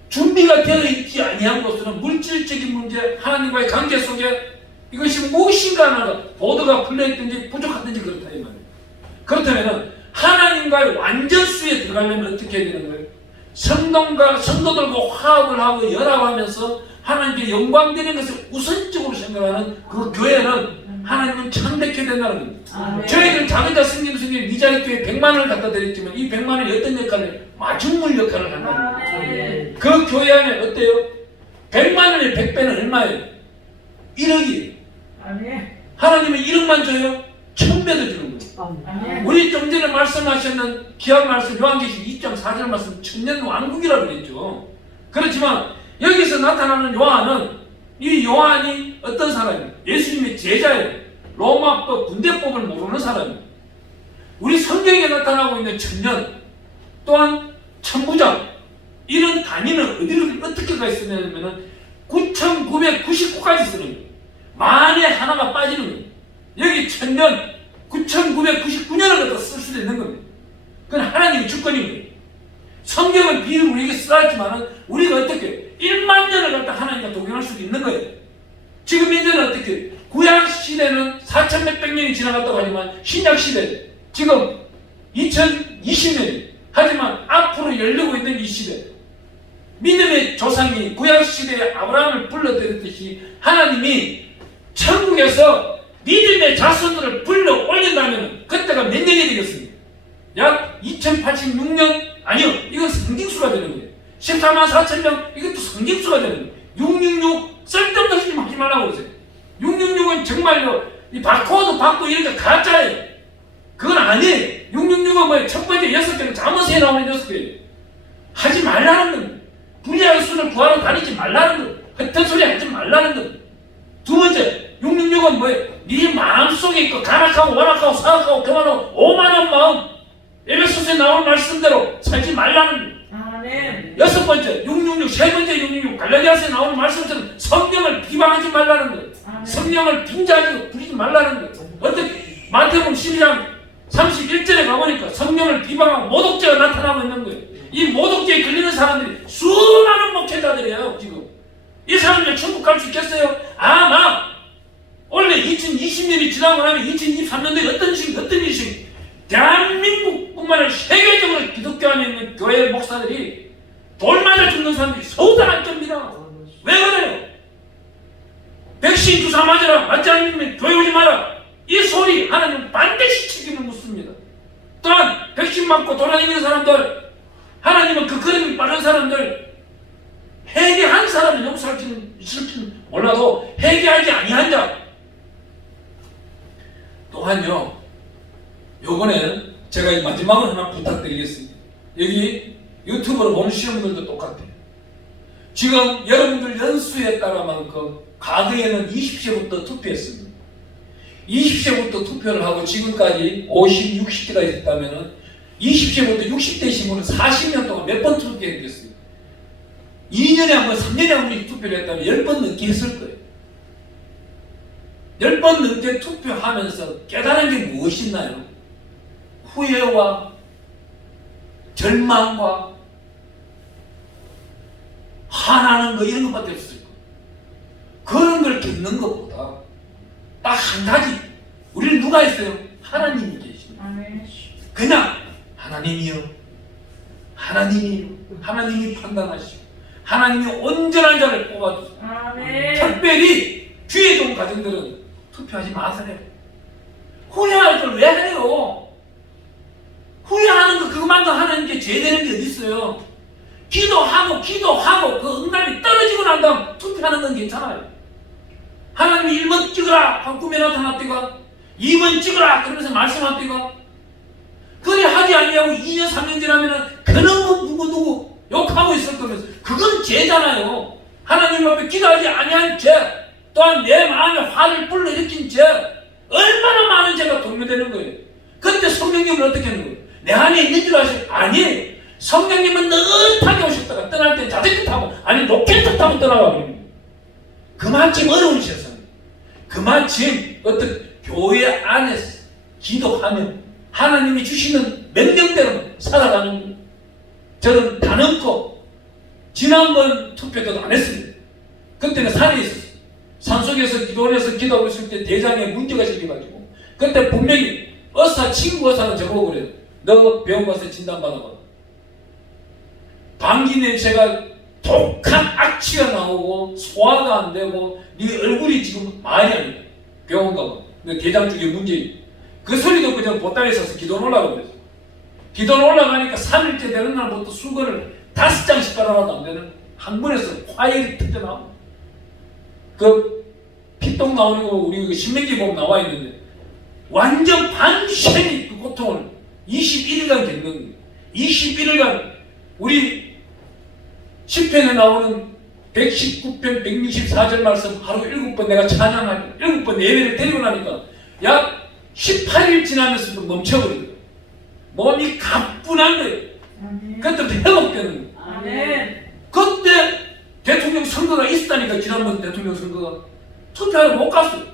준비가 되어 있지 아니한 것은 물질적인 문제, 하나님과의 관계 속에 이것이 무엇인가 하나 보도가 풀려있든지 부족하든지 그렇다 이 말이에요. 그렇다면 하나님과의 완전수에 들어가려면 어떻게 해야 되는 거예요? 성도들과 화합을 하고 연합하면서 하나님께 영광 드리는 것을 우선적으로 생각하는 그 교회는 하나님은 창백해야 된다는 겁니다. 아멘. 저희들 작은 자 성김 미자리 교회 100만을 갖다 드렸지만 이 100만이 어떤 역할을? 마중물 역할을 한다는 거예요. 아멘. 그 교회 안에 어때요? 100만원에 100배는 얼마예요? 1억이에요. 아멘. 하나님은 1억만 줘요? 1000배도 주는 거예요. 아멘. 우리 좀 전에 말씀하셨는 귀한 말씀 요한계시록 2장 4절 말씀 천년 왕국이라고 그랬죠. 그렇지만 여기서 나타나는 요한은, 이 요한이 어떤 사람이에요? 예수님의 제자예요. 로마법 군대법을 모르는 사람이에요. 우리 성경에 나타나고 있는 천년 또한 천부장 이런 단위는 어디를 어떻게 가 있으냐면 9,999까지 쓰는 거예요. 만에 하나가 빠지는 거예요. 여기 천년 9,999년을 갖다 쓸 수도 있는 겁니다. 그건 하나님의 주권입니다. 성경은 비유를 우리에게 쓰라했지만 우리가 어떻게 1만 년을 갖다 하나님과 동행할 수도 있는 거예요. 지금 이제는 어떻게 구약 시대는 4천 몇백 년이 지나갔다고 하지만 신약 시대 지금 2020년이 하지만 앞으로 열리고 있는 이 시대, 믿음의 조상이 구약 시대에 아브라함을 불러들였듯이 하나님이 천국에서 믿음의 자손들을 불러 올린다면 그때가 몇 년이 되겠습니까? 약 2086년? 아니요, 이건 상징수가 되는 거예요. 14만 4천 명, 이것도 상징수가 되는 거예요. 666 쓸데없는 소리 좀 하지 말라고 그러세요. 666은 정말요, 이 바코드 받고 이런 게 가짜예요. 그건 아니에요. 666은 뭐예요? 첫 번째 6개는 잠언서에 나오는 6개예요. 하지 말라는 겁니다. 불의한 수를 구하러 다니지 말라는 겁니다. 헛된 소리 하지 말라는 겁니다. 두 번째, 666은 뭐예요? 네 마음속에 있고 간악하고 완악하고 사악하고 교만하고 오만한 마음 에베소서에 나오는 말씀대로 살지 말라는 아멘. 여섯 번째 666 세 번째 666 갈라디아서에 나오는 말씀처럼 성령을 비방하지 말라는 거예요. 아멘. 성령을 빙자하고 부리지 말라는 거예요. 어떻게 마태복음 12장 31절에 가보니까 성령을 비방하고 모독죄가 나타나고 있는 거예요. 이 모독죄에 걸리는 사람들이 수많은 목회자들이에요. 지금 이 사람들 천국 갈 수 있겠어요? 아마 원래 2020년이 지나고 나면 2023년도에 어떤 일이 대한민국뿐만 아니라 세계적으로 기독교 안에 있는 교회 목사들이 돌 맞아 죽는 사람들이 서우다할 겁니다. 왜 그래요? 백신 주사 맞으라, 맞지 않으면 교회 오지 마라, 이 소리 하나님 반드시 책임을 묻습니다. 또한 백신 맞고 돌아다니는 사람들, 하나님은 그 걸음이 빠른 사람들, 회개한 사람은 용서할지는 있을지는 몰라도 회개하지 아니한 자. 또한요, 요번에 제가 이 마지막으로 하나 부탁드리겠습니다. 여기 유튜브로 보시는 분들도 똑같아요. 지금 여러분들 연수에 따라만큼 과거에는 20세부터 투표했습니다. 20세부터 투표를 하고 지금까지 50, 60세가 됐다면 20세부터 60대이신 분은 40년 동안 몇 번 투표했겠습니까? 2년에 한 번, 3년에 한 번씩 투표를 했다면 10번 넘게 했을 거예요. 10번 넘게 투표하면서 깨달은 게 무엇이 있나요? 후회와 절망과 화나는 거 이런 것밖에 없을 거예요. 그런 걸 겪는 것보다 딱 한 가지, 우리는 누가 있어요? 하나님이 계십니다. 아멘. 그냥 하나님이요, 하나님이 판단하시고 하나님이 온전한 자를 뽑아주세요. 아멘. 특별히 주의 종 가정들은 투표하지 마세요. 후회할 걸 왜 해요? 후회하는 거 그것만큼 하는 게 죄 되는 게 어디 있어요? 기도하고 그 응답이 떨어지고 난 다음 투표하는 건 괜찮아요. 하나님이 1번 찍으라 하고 꿈에 나타났다가 2번 찍으라 그러면서 말씀했다가 그래 하지 아니하고 2년 3년 지나면은 그놈은 누구 욕하고 있을 거면서 그건 죄잖아요. 하나님 앞에 기도하지 아니한 죄, 또한 내 마음에 화를 불러일으킨 죄, 얼마나 많은 죄가 동요되는 거예요. 그때 성령님은 어떻게 하는 거예요? 내 안에 있는 줄 아세요? 아니에요. 성령님은 느긋하게 오셨다가 떠날 때 자전거 타고 아니 로켓 타고 떠나가 버립니다. 그만큼 어려운 세상, 그만큼 어떤 교회 안에서 기도하며 하나님이 주시는 명령대로 살아가는 거예요. 저는 단언코 지난번 투표 때도 안 했습니다. 그때는 산에 있었어요. 산속에서 기도원에서 기도하고 있을 때 대장에 문제가 생겨가지고 그때 분명히 친구 의사는 저보고 그래요. 너 병원 가서 진단받아봐. 방귀 냄새가 독한 악취가 나오고 소화가 안 되고 네 얼굴이 지금 말이 아니다. 병원 가봐. 대장 쪽에 문제있다. 그 소리도 그냥 보따리에 서서 기도원 올라가고 그랬어요. 기도원 올라가니까 3일째 되는 날부터 수건을 5장씩 깔아놔도 안 되는 한 번에서 화열이 터져나와. 그 피똥 나오는 거 우리 그 신명기 보면 나와 있는데 완전 반생이 그 고통을 21일간 겪는 거예요. 21일간 우리 10편에 나오는 119편 164절 말씀 하루 7번 내가 찬양하고 7번 예배를 드리고 나니까 약 18일 지나면서도 멈춰버리더라고요. 몸이 가뿐한 거예요. 그때부터 회복되는 거예요. 아멘. 그때 대통령 선거가 있었다니까. 지난번 대통령 선거가 투표하러 못 갔어요.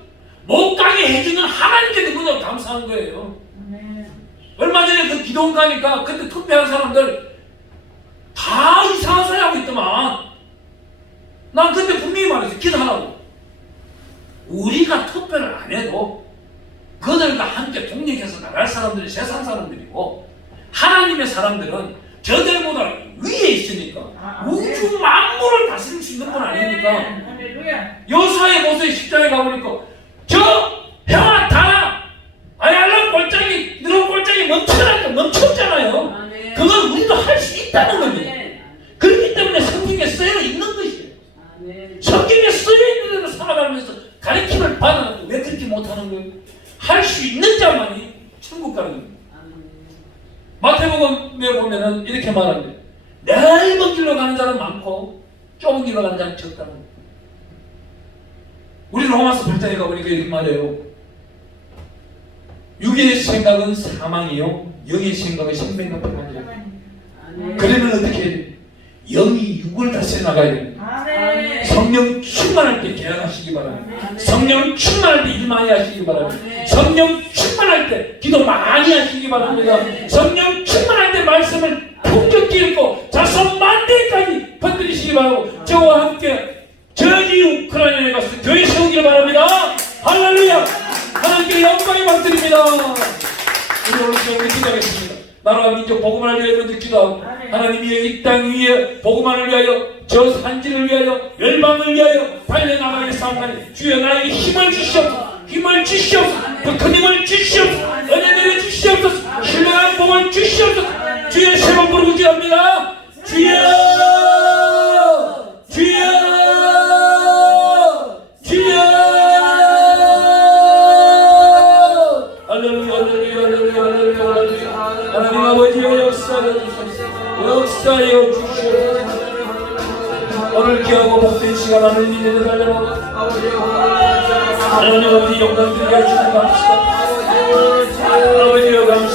못 가게 해주는 하나님께 너무나 감사한 거예요. 아멘. 얼마 전에 그 기도원 가니까 그때 투표한 사람들 다 이상한 소리 하고 있더만. 난 그때 분명히 말했어요. 기도하라고. 우리가 투표를 안 해도 그들과 함께 독립해서 나갈 사람들이 세상 사람들이고 하나님의 사람들은 저들보다 위에 있으니까 우주 만물을 다스릴 수 있는 분 아닙니까? 할렐루야. 요사의 모세의 십자가에 가보니까 저 해와 다 아얄란 골짜기 너런 골짜기 멈췄잖아요. 아멘. 그걸 우리도 할 수 있다는 겁니다. 아멘. 그렇기 때문에 성경에 쓰여 있는 것이에요. 아멘. 성경에 쓰여 있는 대로 살아가면서 가르침을 받아놓고 왜 그렇게 못하는 거예요? 할 수 있는 자만이 천국 가는 겁니다. 아멘. 마태복음에 보면은 이렇게 말합니다. 넓은 길로 가는 자는 많고 좁은 길로 가는 자는 적다는 거예요. 우리 로마서 8장에 가보니까 이렇게 말해요. 육의 생각은 사망이요 영의 생각은 생명과 평안이라. 아멘. 그러면 어떻게 해야 돼? 영이 육을 다스려 나가야 됩니다. 아멘. 성령 충만할 때 계약하시기 바랍니다. 아멘. 성령 충만할 때 일 많이 하시기 바랍니다. 성령 충만할 때 기도 많이 하시기 바랍니다. 성령 충만할 때 말씀을 풍족히 읽고 자손 만대까지 퍼뜨리시기 바라고 저와 함께 저지 우크라이나에 가서 교회 세우기를 바랍니다. 할렐루야. 하나님께 영광이 받드립니다. 우리 오늘 기도하겠습니다. 나라와 민족 복음을 위하여 먼저 기도하고 하나님 위에 이 땅 위에 복음을 위하여 저 산지를 위하여 열방을 위하여 달려나가겠사옵나니 주여 나에게 힘을 주시옵소서. 힘을 주시옵소서. 그 큰 힘을 주시옵소서. 은혜를 주시옵소서. 신령한 복을 주시옵소서. 주여 세 번 부르고 기도합니다. 주여 주여 주여 할렐루야 할렐루야 할렐루야 할렐루야 할렐루야. 하나님 아버지의 역사여 주시옵소서. 오늘 귀하고 복된 시간 하나님 인내를 달려먹어 하나님 아버지 영광 드리게 하시는 감사합니다.